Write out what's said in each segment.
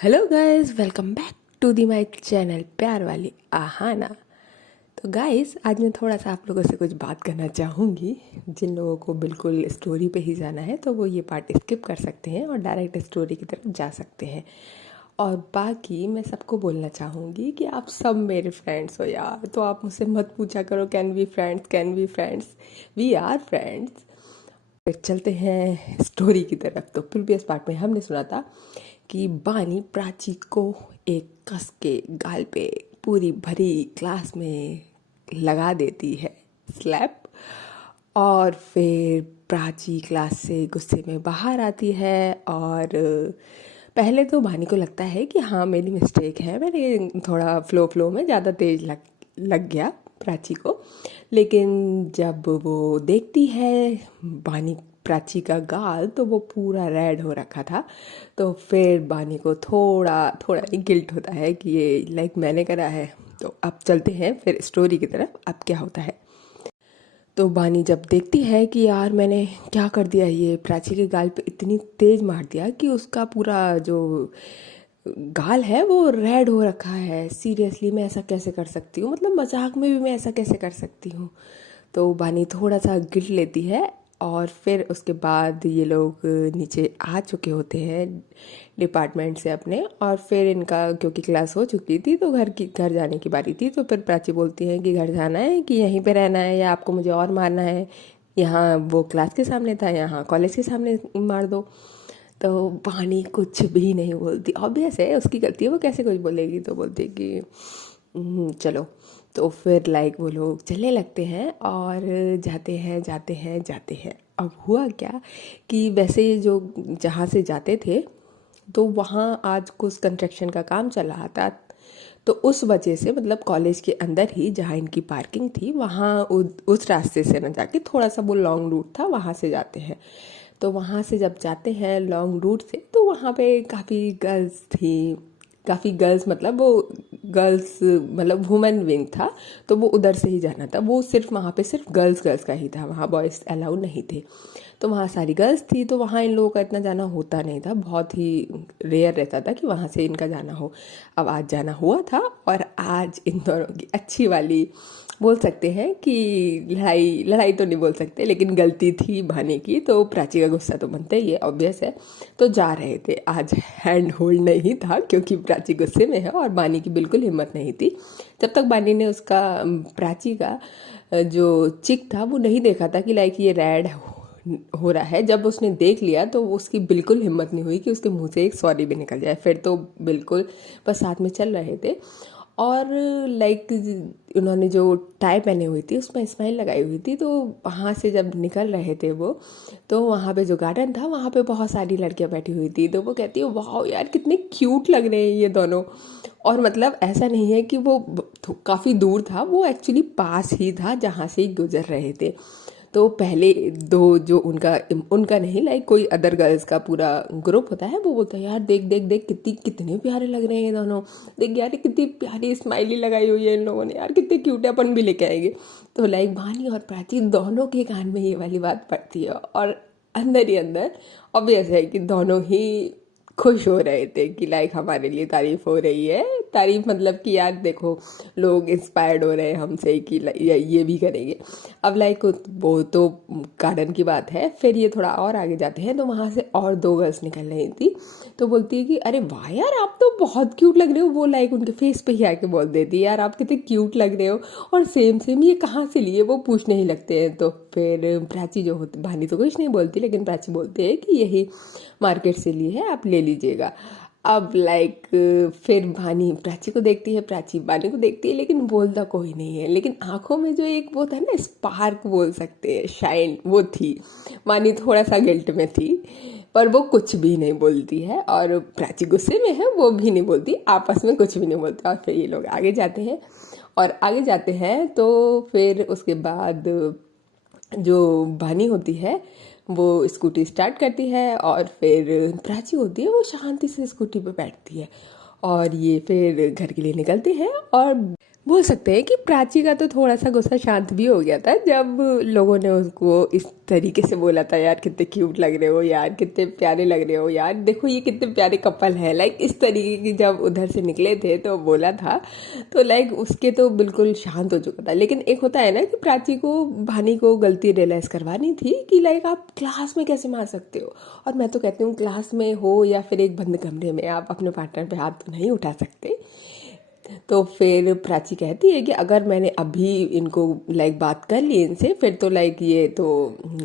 Hello guys, welcome back to the my channel प्यार वाली आहाना। तो गाइस, आज मैं थोड़ा सा आप लोगों से कुछ बात करना चाहूँगी। जिन लोगों को बिल्कुल स्टोरी पे ही जाना है तो वो ये पार्ट स्किप कर सकते हैं और डायरेक्ट स्टोरी की तरफ जा सकते हैं। और बाकी मैं सबको बोलना चाहूँगी कि आप सब मेरे फ्रेंड्स हो यार, तो आप मुझसे मत पूछा करो can we friends, can we friends, we are friends. फिर चलते हैं स्टोरी की तरफ। तो प्रीवियस पार्ट में हमने सुना था कि बानी प्राची को एक कस के गाल पे पूरी भरी क्लास में लगा देती है स्लैप। और फिर प्राची क्लास से गुस्से में बाहर आती है। और पहले तो बानी को लगता है कि हाँ मेरी मिस्टेक है, मैंने थोड़ा फ्लो में ज़्यादा तेज लग गया प्राची को। लेकिन जब वो देखती है बानी प्राची का गाल तो वो पूरा रेड हो रखा था। तो फिर बानी को थोड़ा थोड़ा गिल्ट होता है कि ये लाइक मैंने करा है। तो अब चलते हैं फिर स्टोरी की तरफ। अब क्या होता है, तो बानी जब देखती है कि यार मैंने क्या कर दिया, ये प्राची के गाल पे इतनी तेज मार दिया कि उसका पूरा जो गाल है वो रेड हो रखा है। सीरियसली मैं ऐसा कैसे कर सकती हूँ, मतलब मजाक में भी मैं ऐसा कैसे कर सकती हूँ। तो बानी थोड़ा सा गिल्ट लेती है। और फिर उसके बाद ये लोग नीचे आ चुके होते हैं डिपार्टमेंट से अपने। और फिर इनका क्योंकि क्लास हो चुकी थी तो घर जाने की बारी थी। तो फिर प्राची बोलती है कि घर जाना है कि यहीं पे रहना है या आपको मुझे और मारना है। यहाँ वो क्लास के सामने था, यहाँ कॉलेज के सामने मार दो। तो बानी कुछ भी नहीं बोलती, ऑब्वियस है उसकी गलती है, वो कैसे कुछ बोलेगी। तो बोलती है कि चलो। तो फिर लाइक वो लोग चलने लगते हैं और जाते हैं। अब हुआ क्या कि वैसे जो जहाँ से जाते थे तो वहाँ आज कुछ कंस्ट्रक्शन का काम चल रहा था। तो उस वजह से मतलब कॉलेज के अंदर ही जहाँ इनकी पार्किंग थी वहाँ उस रास्ते से न जाके थोड़ा सा वो लॉन्ग रूट था, वहाँ से जाते हैं। तो वहाँ से जब जाते हैं लॉन्ग रूट से तो वहाँ पे काफ़ी गर्ल्स थी। काफ़ी गर्ल्स मतलब वो गर्ल्स मतलब वुमेन विंग था। तो वो उधर से ही जाना था, वो सिर्फ वहाँ पे सिर्फ गर्ल्स का ही था, वहाँ बॉयज़ अलाउड नहीं थे। तो वहाँ सारी गर्ल्स थी तो वहाँ इन लोगों का इतना जाना होता नहीं था, बहुत ही रेयर रहता था कि वहाँ से इनका जाना हो। अब आज जाना हुआ था और आज इन दोनों की अच्छी वाली बोल सकते हैं कि लड़ाई तो नहीं बोल सकते लेकिन गलती थी भाने की। तो प्राची का गुस्सा तो बनता ही है, ऑब्वियस है। तो जा रहे थे, आज हैंड होल्ड नहीं था क्योंकि प्राची गुस्से में है और बानी की बिल्कुल हिम्मत नहीं थी। जब तक बानी ने उसका प्राची का जो चिक था वो नहीं देखा था कि लाइक ये रेड हो रहा है, जब उसने देख लिया तो उसकी बिल्कुल हिम्मत नहीं हुई कि उसके मुंह से एक सॉरी भी निकल जाए। फिर तो बिल्कुल बस साथ में चल रहे थे। और लाइक उन्होंने जो टाई पहनी हुई थी उसमें स्माइल लगाई हुई थी। तो वहाँ से जब निकल रहे थे वो, तो वहाँ पे जो गार्डन था वहाँ पे बहुत सारी लड़कियाँ बैठी हुई थी। तो वो कहती है वाह यार कितने क्यूट लग रहे हैं ये दोनों। और मतलब ऐसा नहीं है कि वो काफ़ी दूर था, वो एक्चुअली पास ही था जहाँ से ही गुजर रहे थे। तो पहले दो जो उनका उनका नहीं लाइक कोई अदर गर्ल्स का पूरा ग्रुप होता है, वो बोलता है यार देख देख देख कितने प्यारे लग रहे हैं ये दोनों, देख यार कितनी प्यारी स्माइली लगाई हुई है इन लोगों ने, यार कितने क्यूट है, अपन भी लेके आएंगे। तो लाइक भानी और प्राची दोनों के कान में ये वाली बात पड़ती है और अंदर ही अंदर ऑब्वियस है कि दोनों ही खुश हो रहे थे कि लाइक हमारे लिए तारीफ हो रही है। तारीफ मतलब कि यार देखो लोग इंस्पायर्ड हो रहे हैं हमसे कि ये भी करेंगे। अब लाइक वो तो गार्डन की बात है। फिर ये थोड़ा और आगे जाते हैं तो वहाँ से और दो गर्ल्स निकल रही थी। तो बोलती है कि अरे वाह यार आप तो बहुत क्यूट लग रहे हो। वो लाइक उनके फेस पे ही आके बोल देती है यार आप कितने क्यूट लग रहे हो और सेम सेम ये कहाँ से लिए, वो पूछने ही लगते हैं। तो फिर प्राची जो होती, भानी तो कुछ नहीं बोलती लेकिन प्राची बोलते हैं कि यही मार्केट से लिए है, आप ले लीजिएगा। अब लाइक फिर भानी प्राची को देखती है, प्राची बानी को देखती है लेकिन बोलता कोई नहीं है। लेकिन आंखों में जो एक वो था ना स्पार्क बोल सकते हैं, शाइन, वो थी। बानी थोड़ा सा गिल्ट में थी पर वो कुछ भी नहीं बोलती है। और प्राची गुस्से में है, वो भी नहीं बोलती, आपस में कुछ भी नहीं बोलते। और फिर ये लोग आगे जाते हैं और आगे जाते हैं तो फिर उसके बाद जो बानी होती है वो स्कूटी स्टार्ट करती है और फिर प्राची होती है वो शांति से स्कूटी पे बैठती है। और ये फिर घर के लिए निकलते हैं और बोल सकते हैं कि प्राची का तो थोड़ा सा गुस्सा शांत भी हो गया था जब लोगों ने उसको इस तरीके से बोला था, यार कितने क्यूट लग रहे हो, यार कितने प्यारे लग रहे हो, यार देखो ये कितने प्यारे कपल है, लाइक इस तरीके की जब उधर से निकले थे तो बोला था। तो लाइक उसके तो बिल्कुल शांत हो चुका था। लेकिन एक होता है ना कि प्राची को भानी को गलती रियलाइज़ करवानी थी कि लाइक आप क्लास में कैसे मार सकते हो। और मैं तो कहती हूँ क्लास में हो या फिर एक बंद कमरे में आप अपने पार्टनर पे हाथ तो नहीं उठा सकते। तो फिर प्राची कहती है कि अगर मैंने अभी इनको लाइक बात कर ली इनसे, फिर तो लाइक ये तो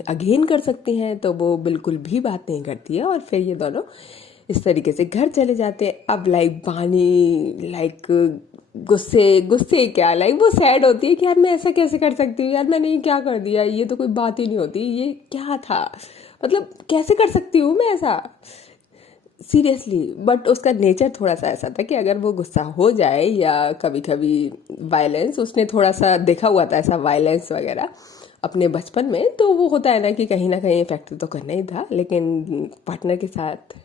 अगेन कर सकती हैं। तो वो बिल्कुल भी बात नहीं करती है और फिर ये दोनों इस तरीके से घर चले जाते हैं। अब लाइक बानी लाइक गुस्से गुस्से क्या, लाइक वो सैड होती है कि यार मैं ऐसा कैसे कर सकती हूँ, यार मैंने ये क्या कर दिया, ये तो कोई बात ही नहीं होती, ये क्या था, मतलब कैसे कर सकती हूँ मैं ऐसा, सीरियसली। बट उसका नेचर थोड़ा सा ऐसा था कि अगर वो गुस्सा हो जाए या कभी कभी वायलेंस, उसने थोड़ा सा देखा हुआ था ऐसा वायलेंस वगैरह अपने बचपन में, तो वो होता है ना कहीं इफेक्ट तो करना ही था। लेकिन पार्टनर के साथ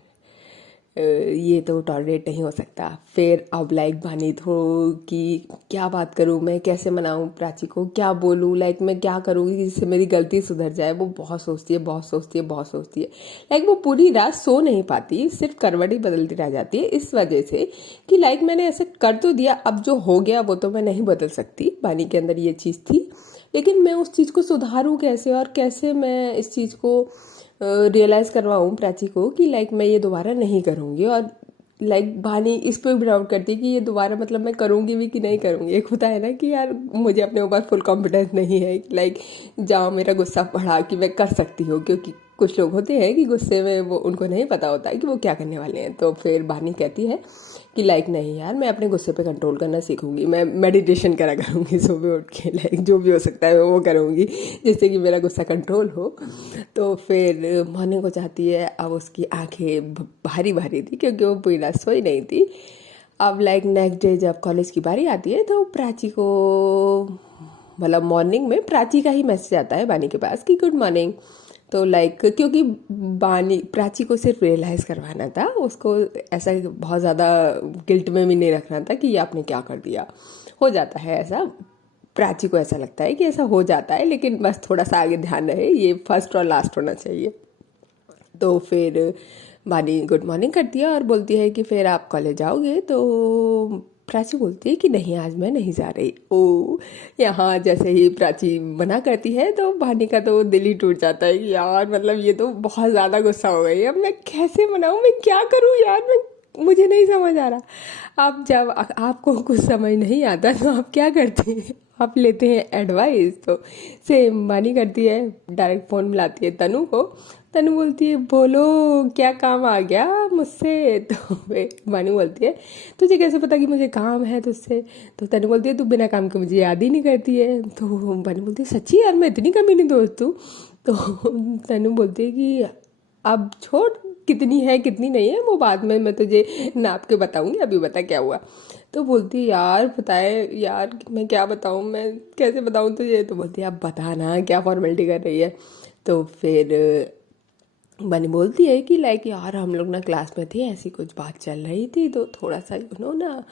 ये तो टॉलरेट नहीं हो सकता। फिर अब लाइक बानी थो कि क्या बात करूँ मैं, कैसे मनाऊँ प्राची को, क्या बोलूँ, लाइक मैं क्या करूँगी जिससे मेरी गलती सुधर जाए। वो बहुत सोचती है, बहुत सोचती है, बहुत सोचती है। लाइक वो पूरी रात सो नहीं पाती, सिर्फ करवट ही बदलती रह जाती है इस वजह से कि लाइक मैंने ऐसे कर तो दिया, अब जो हो गया वो तो मैं नहीं बदल सकती। बानी के अंदर ये चीज़ थी, लेकिन मैं उस चीज़ को सुधारूँ कैसे, और कैसे मैं इस चीज़ को रियलाइज़ करवाऊँ प्राची को कि लाइक मैं ये दोबारा नहीं करूँगी। और लाइक बानी इस पर भी डाउट करती है कि ये दोबारा मतलब मैं करूँगी भी कि नहीं करूँगी। एक होता है ना कि यार मुझे अपने ऊपर फुल कॉन्फिडेंस नहीं है, लाइक जहाँ मेरा गुस्सा बढ़ा कि मैं कर सकती हूँ, क्योंकि कुछ लोग होते हैं कि गुस्से में वो उनको नहीं पता होता है कि वो क्या करने वाले हैं। तो फिर बानी कहती है कि लाइक नहीं यार, मैं अपने गुस्से पे कंट्रोल करना सीखूंगी, मैं मेडिटेशन करा करूँगी सुबह उठ के, लाइक जो भी हो सकता है वो करूँगी जिससे कि मेरा गुस्सा कंट्रोल हो। तो फिर मॉर्निंग को चाहती है। अब उसकी आंखें भारी भारी थी क्योंकि वो पूरी रात सोई नहीं थी। अब लाइक नेक्स्ट डे जब कॉलेज की बारी आती है तो प्राची को मतलब मॉर्निंग में प्राची का ही मैसेज आता है बानी के पास कि गुड मॉर्निंग। तो लाइक क्योंकि बानी प्राची को सिर्फ रियलाइज़ करवाना था, उसको ऐसा बहुत ज़्यादा गिल्ट में भी नहीं रखना था कि ये आपने क्या कर दिया। हो जाता है ऐसा, प्राची को ऐसा लगता है कि ऐसा हो जाता है, लेकिन बस थोड़ा सा आगे ध्यान रहे, ये फर्स्ट और लास्ट होना चाहिए। तो फिर बानी गुड मॉर्निंग करती है और बोलती है कि फिर आप कॉलेज जाओगे। तो प्राची बोलती है कि नहीं आज मैं नहीं जा रही। ओ, यहाँ जैसे ही प्राची मना करती है तो बानी का तो दिल ही टूट जाता है कि यार मतलब ये तो बहुत ज़्यादा गुस्सा हो गई, अब मैं कैसे मनाऊँ, मैं क्या करूँ यार, मैं मुझे नहीं समझ आ रहा। आप जब आपको कुछ समझ नहीं आता तो आप क्या करते हैं, आप लेते हैं एडवाइस। तो सेम बानी करती है, डायरेक्ट फ़ोन मिलाती है तनु को। तनु बोलती है बोलो क्या काम आ गया मुझसे। तो बानी बोलती है तुझे कैसे पता कि मुझे काम है तुझसे। तो तनु बोलती है तू बिना काम के मुझे याद ही नहीं करती है। तो बानी बोलती है सच्ची यार मैं इतनी कमीनी दोस्त हूँ। तो तनु बोलती है कि अब छोड़, कितनी है कितनी नहीं है वो बाद में मैं तुझे नाप के बताऊंगी, अभी बता क्या हुआ। तो बोलती यार बताए यार मैं क्या बताऊँ, मैं कैसे बताऊँ तुझे। तो बोलती है अब बता ना क्या फॉर्मेलिटी कर रही है। तो फिर बनी बोलती है कि लाइक यार हम लोग ना क्लास में थे, ऐसी कुछ बात चल रही थी तो थोड़ा सा ना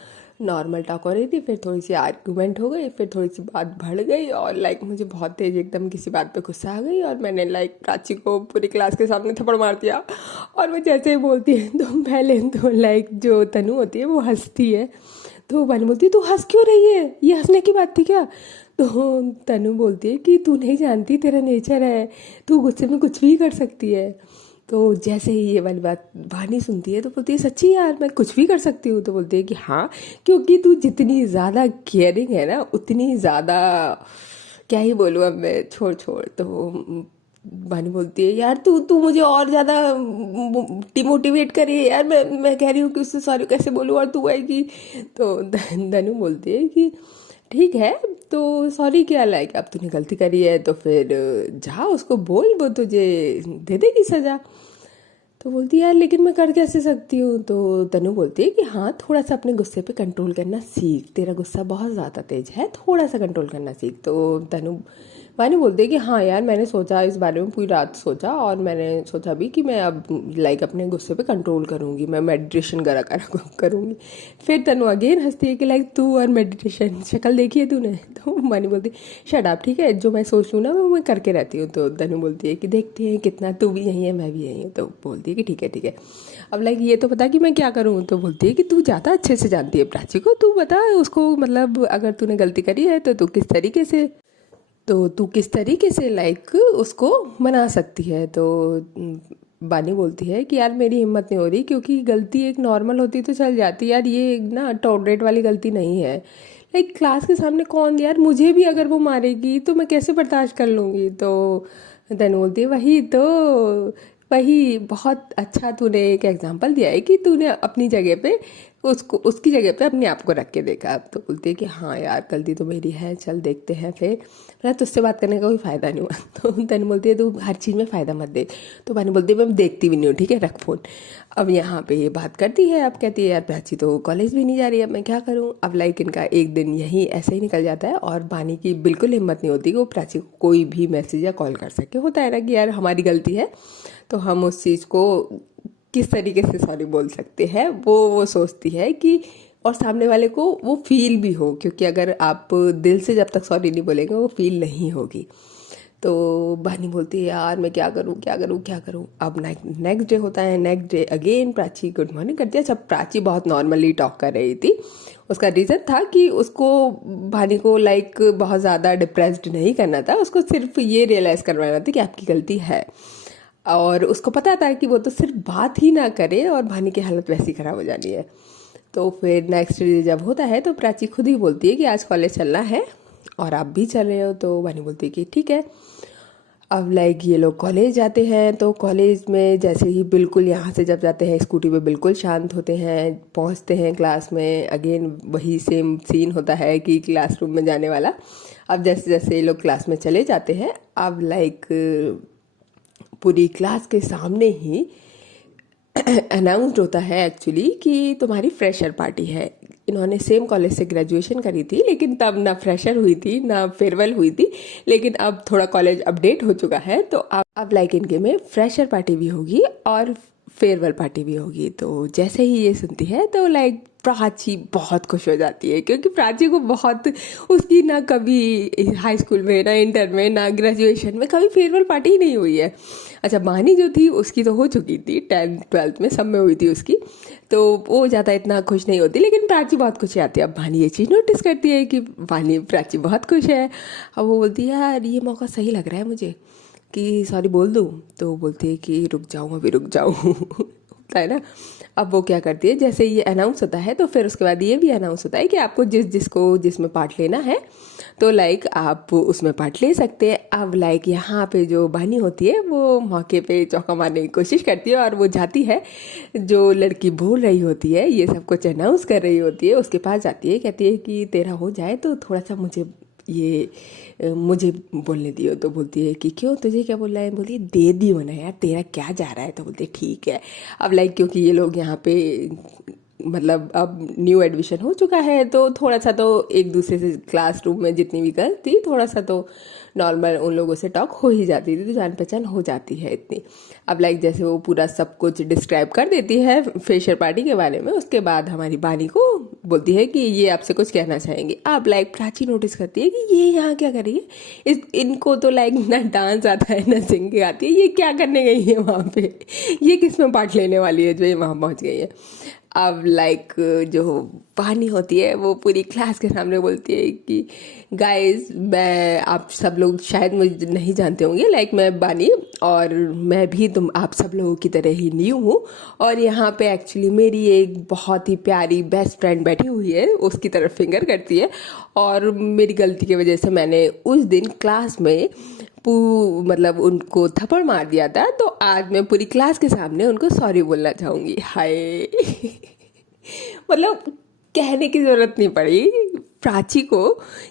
नॉर्मल टॉक हो रही थी, फिर थोड़ी सी आर्गूमेंट हो गई, फिर थोड़ी सी बात बढ़ गई और लाइक मुझे बहुत तेज एकदम किसी बात पे गुस्सा आ गई और मैंने लाइक प्राची को पूरी क्लास के सामने थप्पड़ मार दिया। और वो जैसे ही बोलती है तो पहले तो लाइक जो तनु होती है वो हंसती है। तो बनी बोलती है तू हंस क्यों रही है, ये हंसने की बात थी क्या। तो तनु बोलती है कि तू नहीं जानती, तेरा नेचर है, तू गुस्से में कुछ भी कर सकती है। तो जैसे ही ये वाली बात वानी सुनती है तो बोलती है सच्ची यार मैं कुछ भी कर सकती हूँ। तो बोलती है कि हाँ क्योंकि तू जितनी ज़्यादा केयरिंग है ना उतनी ज़्यादा, क्या ही बोलूँ अब मैं, छोड़ छोड़। तो वानी बोलती है यार तू तू मुझे और ज़्यादा डिमोटिवेट करिए यार, मैं कह रही हूँ कि उससे सॉरी कैसे बोलूँ और तू आएगी। तो धनु बोलती है कि ठीक है तो सॉरी क्या, लाइक अब तूने गलती करी है तो फिर जा उसको बोल, वो तुझे दे देगी सज़ा। तो बोलती है यार लेकिन मैं कर कैसे सकती हूँ। तो तनु बोलती है कि हाँ थोड़ा सा अपने गुस्से पे कंट्रोल करना सीख, तेरा गुस्सा बहुत ज़्यादा तेज है, थोड़ा सा कंट्रोल करना सीख। तो तनु वानी बोलते हैं कि हाँ यार, मैंने सोचा इस बारे में, पूरी रात सोचा, और मैंने सोचा भी कि मैं अब लाइक अपने गुस्से पे कंट्रोल करूँगी, मैं मेडिटेशन करूँगी। फिर तनु अगेन हंसती है कि लाइक तू और मेडिटेशन, शक्ल देखी है तूने? तो वानी बोलती है शट अप, ठीक है, जो मैं सोच लूँ ना वो मैं करके रहती हूँ। तो तनु बोलती है कि देखते हैं कितना, तू भी यहीं है मैं भी यहीं हूँ। तो बोलती है कि ठीक है ठीक है, अब लाइक ये तो पता कि मैं क्या करूँ। तो बोलती है कि तू ज़्यादा अच्छे से जानती है प्राची को, तू बता उसको, मतलब अगर तूने गलती करी है तो तू किस तरीके से लाइक उसको मना सकती है। तो बानी बोलती है कि यार मेरी हिम्मत नहीं हो रही, क्योंकि गलती एक नॉर्मल होती तो चल जाती यार, ये ना टॉलरेट वाली गलती नहीं है। लाइक क्लास के सामने कौन यार, मुझे भी अगर वो मारेगी तो मैं कैसे बर्दाश्त कर लूँगी। तो देन बोलती है वही बहुत अच्छा तूने एक एग्जांपल दिया है कि तूने अपनी जगह पे उसको, उसकी जगह पे अपने आप को रख के देखा। अब तो बोलती है कि हाँ यार गलती तो मेरी है, चल देखते हैं फिर, मतलब तुझसे बात करने का कोई फ़ायदा नहीं हुआ। तो तनु बोलती है तू हर चीज़ में फ़ायदा मत दे। तो बानी बोलती है मैं देखती भी नहीं हूँ, ठीक है, रख फ़ोन। अब यहाँ पे ये बात करती है, अब कहती है यार प्राची तो कॉलेज भी नहीं जा रही है, अब मैं क्या करूँ। अब लाइक इनका एक दिन यही ऐसे ही निकल जाता है, और बानी की बिल्कुल हिम्मत नहीं होती कि वो प्राची को कोई भी मैसेज या कॉल कर सके। होता है ना कि यार हमारी गलती है तो हम उस चीज़ को किस तरीके से सॉरी बोल सकते हैं, वो सोचती है कि, और सामने वाले को वो फील भी हो, क्योंकि अगर आप दिल से जब तक सॉरी नहीं बोलेंगे वो फील नहीं होगी। तो बहनी बोलती है यार मैं क्या करूँ क्या करूँ क्या करूँ। अब नेक्स्ट डे होता है, next day again Prachi good morning करती है। जब प्राची बहुत नॉर्मली टॉक कर रही थी, उसका रीज़न था कि उसको भानी को लाइक बहुत ज़्यादा डिप्रेस्ड नहीं करना था, उसको सिर्फ ये रियलाइज़ करवाना था कि आपकी गलती है। और उसको पता था कि वो तो सिर्फ बात ही ना करे और भानी की हालत वैसी ख़राब हो जानी है। तो फिर नेक्स्ट डे जब होता है तो प्राची खुद ही बोलती है कि आज कॉलेज चलना है और आप भी चल रहे हो। तो भानी बोलती है कि ठीक है। अब लाइक ये लोग कॉलेज जाते हैं, तो कॉलेज में जैसे ही बिल्कुल यहाँ से जब जाते हैं स्कूटी पे बिल्कुल शांत होते हैं, पहुँचते हैं क्लास में, अगेन वही सेम सीन होता है कि क्लासरूम में जाने वाला। अब जैसे जैसे ये लोग क्लास में चले जाते हैं, अब लाइक पूरी क्लास के सामने ही अनाउंस्ड होता है एक्चुअली कि तुम्हारी फ्रेशर पार्टी है। इन्होंने सेम कॉलेज से ग्रेजुएशन करी थी, लेकिन तब ना फ्रेशर हुई थी ना फेयरवेल हुई थी। लेकिन अब थोड़ा कॉलेज अपडेट हो चुका है, तो अब लाइक इनके में फ्रेशर पार्टी भी होगी और फेयरवेल पार्टी भी होगी। तो जैसे ही ये सुनती है तो लाइक प्राची बहुत खुश हो जाती है, क्योंकि प्राची को बहुत, उसकी ना कभी हाई स्कूल में ना इंटर में ना ग्रेजुएशन में कभी फेयरवेल पार्टी ही नहीं हुई है। अच्छा मानी जो थी उसकी तो हो चुकी थी, 10th 12th में सब में हुई थी उसकी, तो वो ज़्यादा इतना खुश नहीं होती, लेकिन प्राची बहुत खुश आती है। अब वानी ये चीज़ नोटिस करती है कि वानी प्राची बहुत खुश है। अब वो बोलती है यार ये मौका सही लग रहा है मुझे कि सॉरी बोल दूँ। तो बोलती है कि रुक जाऊँ अभी रुक जाऊँ होता है ना। अब वो क्या करती है, जैसे ये अनाउंस होता है तो फिर उसके बाद ये भी अनाउंस होता है कि आपको जिसमें पार्ट लेना है तो लाइक आप उसमें पार्ट ले सकते हैं। अब लाइक यहाँ पे जो बानी होती है वो मौके पे चौका मारने की कोशिश करती है, और वो जाती है, जो लड़की बोल रही होती है ये सब कुछ अनाउंस कर रही होती है उसके पास जाती है, कहती है कि तेरा हो जाए तो थोड़ा सा मुझे बोलने दियो। तो बोलती है कि क्यों, तुझे क्या बोल रहा है? बोलती है दे दियो ना यार, तेरा क्या जा रहा है। तो बोलती है ठीक है। अब लाइक क्योंकि ये लोग यहाँ पे मतलब अब न्यू एडमिशन हो चुका है, तो थोड़ा सा तो एक दूसरे से क्लासरूम में जितनी भी गर्ल थी थोड़ा सा तो नॉर्मल उन लोगों से टॉक हो ही जाती थी, तो जान पहचान हो जाती है इतनी। अब लाइक जैसे वो पूरा सब कुछ डिस्क्राइब कर देती है फ्रेशर पार्टी के बारे में, उसके बाद हमारी बानी को बोलती है कि ये आपसे कुछ कहना चाहेंगे। अब लाइक प्राची नोटिस करती है कि ये यहाँ क्या कर रही है, इनको तो लाइक ना डांस आता है ना सिंगिंग आती है, ये क्या करने गई है वहाँ पे, ये किस में पार्ट लेने वाली है जो ये वहाँ पहुँच गई है। अब लाइक जो वानी होती है वो पूरी क्लास के सामने बोलती है कि गाइस मैं, आप सब लोग शायद मुझे नहीं जानते होंगे, लाइक मैं वानी और मैं भी आप सब लोगों की तरह ही न्यू हूँ, और यहाँ पे एक्चुअली मेरी एक बहुत ही प्यारी बेस्ट फ्रेंड बैठी हुई है, उसकी तरफ फिंगर करती है, और मेरी गलती की वजह से मैंने उस दिन क्लास में मतलब उनको थप्पड़ मार दिया था, तो आज मैं पूरी क्लास के सामने उनको सॉरी बोलना चाहूँगी। हाय मतलब कहने की ज़रूरत नहीं पड़ी प्राची को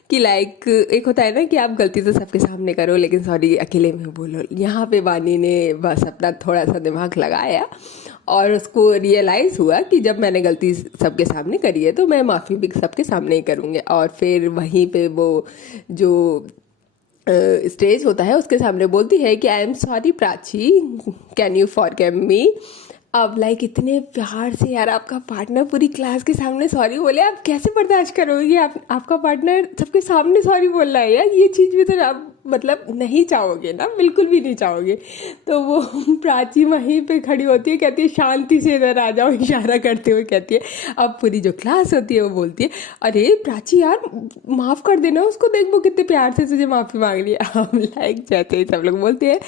कि लाइक एक होता है ना कि आप गलती तो सबके सामने करो लेकिन सॉरी अकेले में बोलो। यहाँ पे वानी ने बस अपना थोड़ा सा दिमाग लगाया और उसको रियलाइज़ हुआ कि जब मैंने गलती सबके सामने करी है तो मैं माफ़ी भी सबके सामने ही करूँगी। और फिर वहीं पे वो जो स्टेज होता है उसके सामने बोलती है कि I am sorry Prachi, can you forgive me. अब लाइक इतने प्यार से यार आपका पार्टनर पूरी क्लास के सामने सॉरी बोले, आप कैसे बर्दाश्त करोगे? आपका पार्टनर सबके सामने सॉरी बोल रहा है यार, ये चीज़ भी तो आप मतलब नहीं चाहोगे ना, बिल्कुल भी नहीं चाहोगे। तो वो प्राची वहीं पे खड़ी होती है, कहती है शांति से इधर आ जाओ, इशारा करते हुए कहती है। अब पूरी जो क्लास होती है वो बोलती है अरे प्राची यार माफ़ कर देना उसको, देख वो कितने प्यार से तुझे माफ़ी मांग रही है। अब लाइक जैसे ही सब लोग बोलते हैं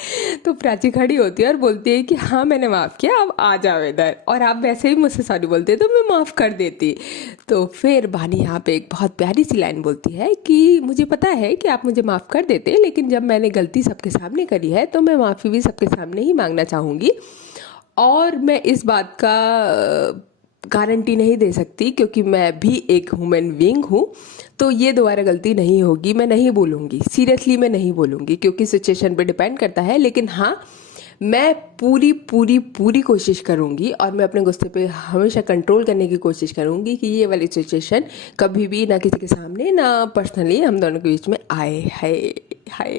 तो प्राची खड़ी होती है और बोलती है कि हाँ मैंने माफ़ किया, अब आ जाओ इधर, और आप वैसे ही मुझसे सॉरी बोलते तो मैं माफ़ कर देती। तो फिर बानी यहाँ पे एक बहुत प्यारी सी लाइन बोलती है कि मुझे पता है कि आप मुझे माफ़ कर देते, लेकिन जब मैंने गलती सबके सामने करी है तो मैं माफ़ी भी सबके सामने ही मांगना चाहूँगी, और मैं इस बात का गारंटी नहीं दे सकती क्योंकि मैं भी एक ह्यूमन बीइंग हूँ। तो ये दोबारा गलती नहीं होगी, मैं नहीं बोलूँगी, सीरियसली मैं नहीं बोलूँगी क्योंकि सिचुएशन पे डिपेंड करता है। लेकिन हाँ, मैं पूरी पूरी पूरी कोशिश करूँगी और मैं अपने गुस्से पे हमेशा कंट्रोल करने की कोशिश करूँगी कि ये वाली सिचुएशन कभी भी ना किसी के सामने ना पर्सनली हम दोनों के बीच में आए। हाय हाय,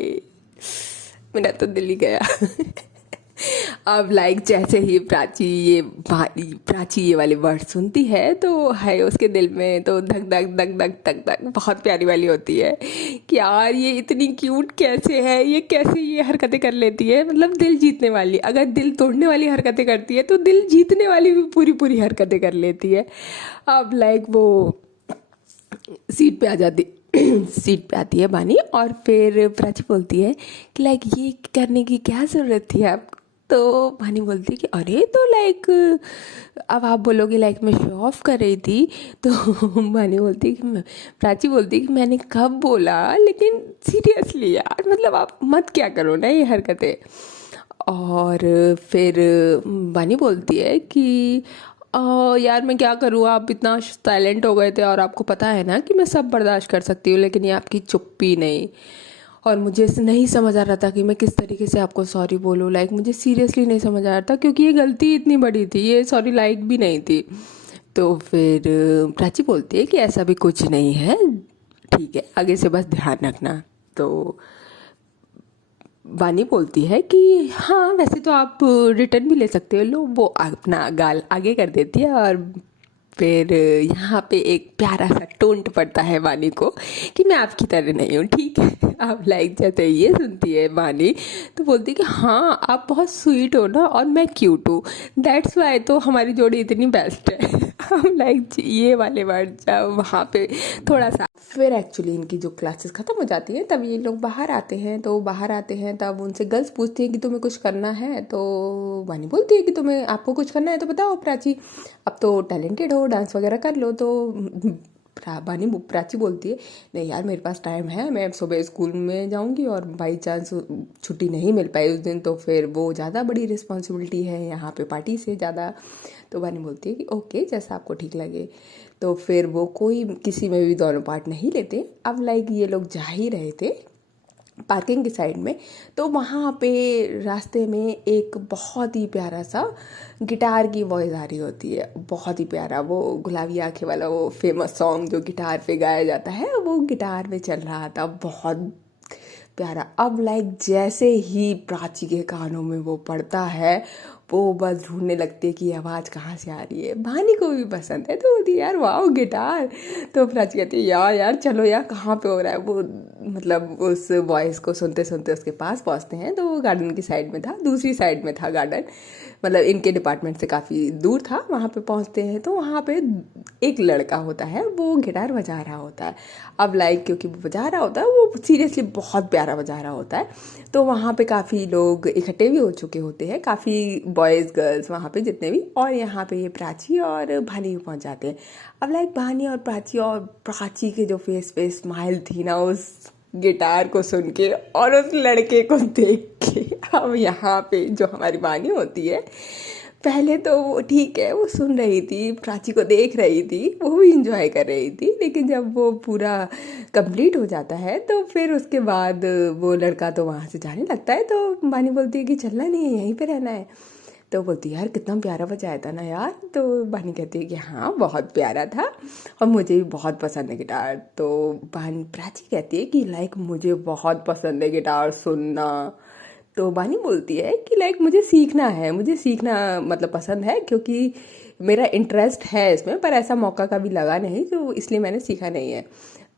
मेरा तो दिल ही गया। अब लाइक जैसे ही प्राची ये वाले वर्ड सुनती है तो है उसके दिल में तो धक धक धक धक धक धक बहुत प्यारी वाली होती है कि यार ये इतनी क्यूट कैसे है, ये कैसे ये हरकतें कर लेती है, मतलब दिल जीतने वाली, अगर दिल तोड़ने वाली हरकतें करती है तो दिल जीतने वाली भी पूरी पूरी हरकतें कर लेती है। अब लाइक वो सीट पे आ जाती सीट पे आती है बानी और फिर प्राची बोलती है कि लाइक ये करने की क्या ज़रूरत थी आप? तो बानी बोलती है कि अरे तो लाइक अब आप बोलोगे लाइक मैं शो ऑफ कर रही थी। तो बानी बोलती है कि प्राची बोलती है कि मैंने कब बोला, लेकिन सीरियसली यार मतलब आप मत क्या करो ना ये हरकतें। और फिर बानी बोलती है कि यार मैं क्या करूँ, आप इतना साइलेंट हो गए थे और आपको पता है ना कि मैं सब बर्दाश्त कर सकती हूँ, लेकिन ये आपकी चुप्पी नहीं, और मुझे नहीं समझ आ रहा था कि मैं किस तरीके से आपको सॉरी बोलूँ। लाइक मुझे सीरियसली नहीं समझ आ रहा था क्योंकि ये गलती इतनी बड़ी थी, ये सॉरी लाइक भी नहीं थी। तो फिर प्राची बोलती है कि ऐसा भी कुछ नहीं है, ठीक है आगे से बस ध्यान रखना। तो बानी बोलती है कि हाँ वैसे तो आप रिटर्न भी ले सकते हो, लो, वो अपना गाल आगे कर देती है और फिर यहाँ पे एक प्यारा सा टोंट पड़ता है बानी को कि मैं आपकी तरह नहीं हूँ, ठीक है। अब लाइक जैसे ये सुनती है बानी तो बोलती है कि हाँ आप बहुत स्वीट हो ना और मैं क्यूट हूँ, दैट्स वाई तो हमारी जोड़ी इतनी बेस्ट है। अब लाइक ये वाले वर्ड जब वहाँ पे थोड़ा सा फिर एक्चुअली इनकी जो क्लासेस ख़त्म हो जाती हैं तब ये लोग बाहर आते हैं। तो बाहर आते हैं तब उनसे गर्ल्स पूछती हैं कि तुम्हें कुछ करना है, तो वानी बोलती है कि तुम्हें आपको कुछ करना है तो बताओ प्राची, अब तो टैलेंटेड हो, डांस वगैरह कर लो। तो प्राची बोलती है नहीं यार मेरे पास टाइम है, मैं सुबह स्कूल में जाऊंगी और बाई चांस छुट्टी नहीं मिल पाई उस दिन तो फिर वो ज़्यादा बड़ी रिस्पॉन्सिबिलिटी है यहाँ पे पार्टी से ज़्यादा। तो बानी बोलती है कि ओके जैसा आपको ठीक लगे। तो फिर वो कोई किसी में भी दोनों पार्ट नहीं लेते। अब लाइक ये लोग जा ही रहे थे पार्किंग की साइड में, तो वहाँ पे रास्ते में एक बहुत ही प्यारा सा गिटार की वॉइस आ रही होती है, बहुत ही प्यारा, वो गुलाबी आंखें वाला वो फेमस सॉन्ग जो गिटार पे गाया जाता है वो गिटार पे चल रहा था, बहुत प्यारा। अब लाइक जैसे ही प्राची के कानों में वो पड़ता है वो बस ढूंढने लगती है कि आवाज़ कहाँ से आ रही है। भानी को भी पसंद है तो बोलती है यार वाओ गिटार। तो प्राची कहती है यार चलो यार कहाँ पे हो रहा है वो, मतलब उस वॉइस को सुनते सुनते उसके पास पहुँचते हैं तो वो गार्डन की साइड में था, दूसरी साइड में था गार्डन, मतलब इनके डिपार्टमेंट से काफ़ी दूर था। वहाँ पे पहुँचते हैं तो वहाँ पे एक लड़का होता है वो गिटार बजा रहा होता है। अब लाइक क्योंकि वो बजा रहा होता है वो सीरियसली बहुत प्यारा बजा रहा होता है, तो वहाँ पे काफ़ी लोग इकट्ठे भी हो चुके होते हैं, काफ़ी बॉयज़ गर्ल्स वहाँ पे जितने भी, और यहाँ पे ये प्राची और भानी भी पहुँच जाते हैं। अब लाइक भानी और प्राची के जो फेस पे स्माइल थी ना उस गिटार को सुन के और उस लड़के को देख के, अब यहाँ पे जो हमारी बानी होती है पहले तो वो ठीक है वो सुन रही थी, प्राची को देख रही थी, वो भी इंजॉय कर रही थी, लेकिन जब वो पूरा कंप्लीट हो जाता है तो फिर उसके बाद वो लड़का तो वहाँ से जाने लगता है। तो बानी बोलती है कि चलना नहीं है यहीं पे रहना है। तो बोलती यार कितना प्यारा बजाया था ना यार। तो बानी कहती है कि हाँ बहुत प्यारा था और मुझे भी बहुत पसंद है गिटार। तो प्राची कहती है कि लाइक मुझे बहुत पसंद है गिटार सुनना। तो बानी बोलती है कि लाइक मुझे सीखना है, मुझे सीखना मतलब पसंद है, क्योंकि मेरा इंटरेस्ट है इसमें, पर ऐसा मौका कभी लगा नहीं तो इसलिए मैंने सीखा नहीं है।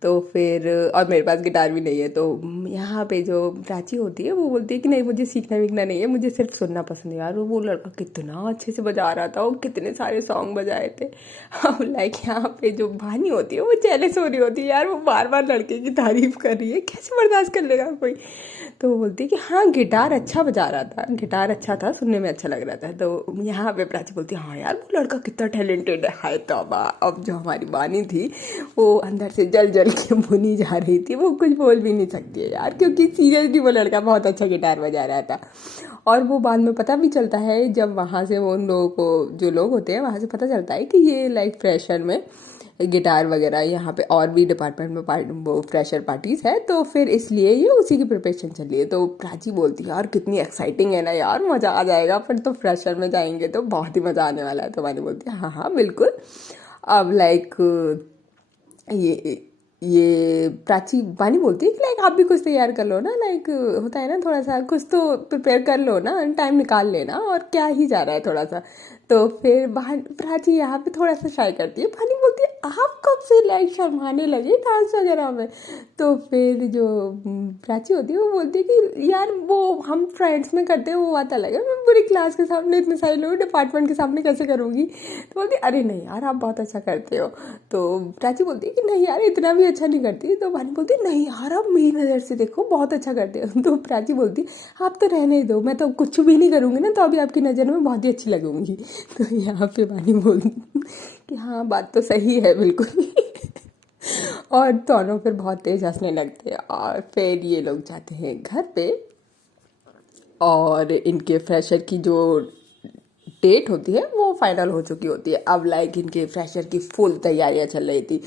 तो फिर और मेरे पास गिटार भी नहीं है। तो यहाँ पे जो प्राची होती है वो बोलती है कि नहीं मुझे सीखना वीखना नहीं है, मुझे सिर्फ सुनना पसंद है। यार वो लड़का कितना अच्छे से बजा रहा था, वो कितने सारे सॉन्ग बजाए थे। अब लाइक यहाँ पे जो भानी होती है वो जेलस हो रही होती है, यार वो बार बार लड़के की तारीफ कर रही है, कैसे बर्दाश्त कर लेगा कोई। तो वो बोलती है कि हाँ गिटार अच्छा बजा रहा था, गिटार अच्छा था, सुनने में अच्छा लग रहा था। तो यहाँ पे प्राची बोलती है हाँ यार वो लड़का कितना टैलेंटेड है। हाय तौबा, अब जो हमारी बानी थी वो अंदर से जल जल के भुनी जा रही थी, वो कुछ बोल भी नहीं सकती है यार, क्योंकि सीरियसली वो लड़का बहुत अच्छा गिटार बजा रहा था। और वो बाद में पता भी चलता है जब वहाँ से वो उन लोगों को, जो लोग होते हैं वहाँ से पता चलता है कि ये लाइक फ्रेशर में गिटार वगैरह यहाँ पे और भी डिपार्टमेंट में वो फ्रेशर पार्टीज है, तो फिर इसलिए ये उसी की प्रिपरेशन चल रही है। तो प्राची बोलती है यार कितनी एक्साइटिंग है ना यार, मज़ा आ जाएगा, फिर तो फ्रेशर में जाएंगे तो बहुत ही मज़ा आने वाला है। तो मैंने बोलती है हाँ हाँ बिल्कुल। अब लाइक ये प्राची बानी बोलती है कि लाइक आप भी कुछ तैयार कर लो ना, लाइक होता है ना थोड़ा सा कुछ तो प्रिपेयर कर लो ना, टाइम निकाल लेना, और क्या ही जा रहा है थोड़ा सा। तो फिर प्राची यहाँ पे थोड़ा सा ट्राई करती है। बानी बोलती है आप कब से लाइक शर्माने लगे डांस वगैरह में। तो फिर जो प्राची होती है वो बोलती है कि यार वो हम फ्रेंड्स में करते हैं वो बात अलग है, मैं पूरी क्लास के सामने इतने सारे लोग डिपार्टमेंट के सामने कैसे करूँगी। तो बोलती अरे नहीं यार आप बहुत अच्छा करते हो। तो प्राची बोलती है कि नहीं यार इतना भी अच्छा नहीं करती। तो बानी बोलती नहीं यार आप मेरी नज़र से देखो बहुत अच्छा करते हो। तो प्राची बोलती आप तो रहने दो, मैं तो कुछ भी नहीं करूँगी ना तो अभी आपकी नज़र में बहुत ही अच्छी लगूंगी। तो यहाँ पे बानी बोलती कि हाँ बात तो सही है बिल्कुल। और दोनों फिर बहुत तेज हंसने लगते हैं और फिर ये लोग जाते हैं घर पे। और इनके फ्रेशर की जो डेट होती है वो फाइनल हो चुकी होती है। अब लाइक इनके फ्रेशर की फुल तैयारियां चल रही थी,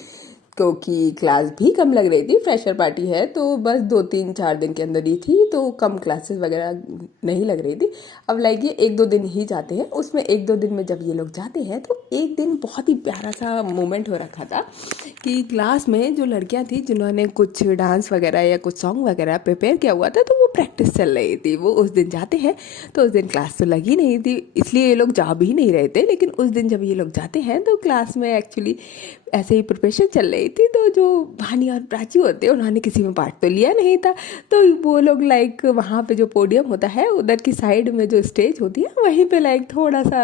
क्योंकि क्लास भी कम लग रही थी, फ्रेशर पार्टी है तो बस 2-3-4 दिन के अंदर ही थी, तो कम क्लासेस वगैरह नहीं लग रही थी। अब लाइक ये 1-2 दिन ही जाते हैं, उसमें 1-2 दिन में जब ये लोग जाते हैं तो एक दिन बहुत ही प्यारा सा मोमेंट हो रखा था कि क्लास में जो लड़कियां थी जिन्होंने कुछ डांस वगैरह या कुछ सॉन्ग वगैरह प्रिपेयर किया हुआ था तो वो प्रैक्टिस चल रही थी। वो उस दिन जाते हैं तो उस दिन क्लास तो लगी नहीं थी, इसलिए ये लोग जा भी नहीं रहे थे। लेकिन उस दिन जब ये लोग जाते हैं तो क्लास में एक्चुअली ऐसे ही प्रिपरेशन चल रही थी। तो जो भानी और प्राची होते हैं उन्होंने किसी में पार्ट तो लिया नहीं था, तो वो लोग लाइक वहाँ पे जो पोडियम होता है उधर की साइड में जो स्टेज होती है वहीं पे लाइक थोड़ा सा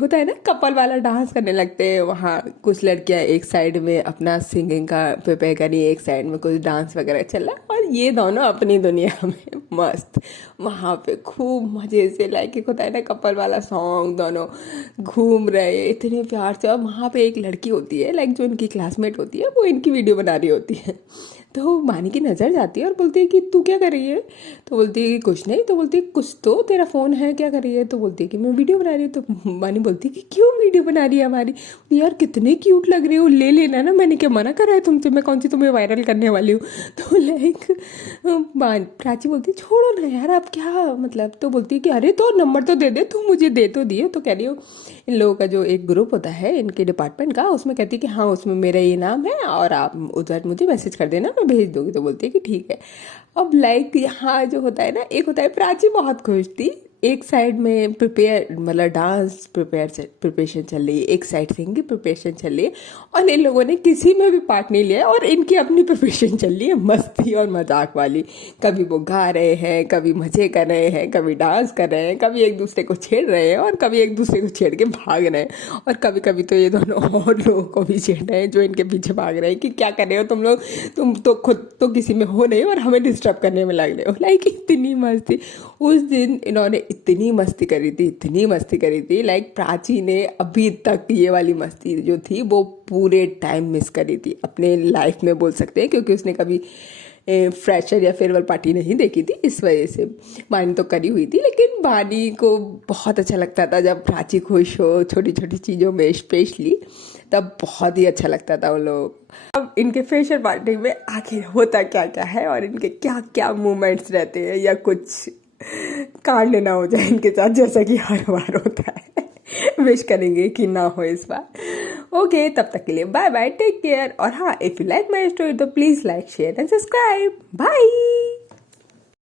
होता है ना कपल वाला डांस करने लगते हैं। वहाँ कुछ लड़कियाँ एक साइड में अपना सिंगिंग का प्रिपेयर करी, एक साइड में कुछ डांस वगैरह चल रहा है, और ये दोनों अपनी दुनिया में मस्त वहाँ पे खूब मज़े से लाइक एक होता है ना कपल वाला सॉन्ग, दोनों घूम रहे इतने प्यार से। और वहाँ पे एक लड़की होती है लाइक जो इनकी क्लासमेट होती है वो इनकी वीडियो बना रही होती है। तो बानी की नज़र जाती है और बोलती है कि तू क्या कर रही है। तो बोलती है कि कुछ नहीं। तो बोलती है कुछ तो तेरा फ़ोन है क्या कर रही है। तो बोलती है कि मैं वीडियो बना रही हूँ। तो बानी बोलती है कि क्यों वीडियो बना रही है हमारी। यार कितने क्यूट लग रही हो, ले लेना ना, मैंने क्या मना करा है तुमसे, मैं कौन सी तुम्हें वायरल करने वाली हूँ। तो लाइक प्राची बोलती है छोड़ो ना यार आप क्या मतलब। तो बोलती है कि अरे तो नंबर तो दे दे, तू मुझे दे तो दिए। तो कह रही हो इन लोगों का जो एक ग्रुप होता है इनके डिपार्टमेंट का, उसमें कहती है कि हाँ उसमें मेरा ये नाम है और आप उधर मुझे मैसेज कर देना, मैं भेज दूँगी। तो बोलती है कि ठीक है। अब लाइक यहाँ जो होता है ना, एक होता है प्राची बहुत खुश थी, एक साइड में प्रिपेयर मतलब डांस प्रिपरेशन चल रही है, एक साइड सिंगिंग की प्रिपरेशन चल रही है, और इन लोगों ने किसी में भी पार्ट नहीं लिया और इनकी अपनी प्रिपरेशन चल रही है मस्ती और मजाक वाली। कभी वो गा रहे हैं, कभी मजे कर रहे हैं, कभी डांस कर रहे हैं, कभी एक दूसरे को छेड़ रहे हैं और कभी एक दूसरे को छेड़ के भाग रहे हैं, और कभी कभी तो ये दोनों और लोगों को भी छेड़ रहे हैं जो इनके पीछे भाग रहे हैं कि क्या कर रहे हो तुम लोग, तुम तो खुद तो किसी में हो नहीं और हमें डिस्टर्ब करने में लग रहे हो। लाइक इतनी मस्ती उस दिन इन्होंने इतनी मस्ती करी थी, इतनी मस्ती करी थी। लाइक प्राची ने अभी तक ये वाली मस्ती जो थी वो पूरे टाइम मिस करी थी अपने लाइफ में बोल सकते हैं, क्योंकि उसने कभी फ्रेशर या फेयरवेल पार्टी नहीं देखी थी, इस वजह से बानी तो करी हुई थी। लेकिन बानी को बहुत अच्छा लगता था जब प्राची खुश हो छोटी छोटी चीज़ों में, स्पेशली तब बहुत ही अच्छा लगता था उन लोग। अब इनके फ्रेशर पार्टी में आखिर होता क्या क्या है और इनके क्या क्या मोमेंट्स रहते हैं या कुछ कांड ना हो जाए इनके साथ, जैसा कि हर बार होता है। विश करेंगे कि ना हो इस बार। ओके, तब तक के लिए बाय बाय, टेक केयर। और हाँ, if you like my story तो please like, share and subscribe. Bye.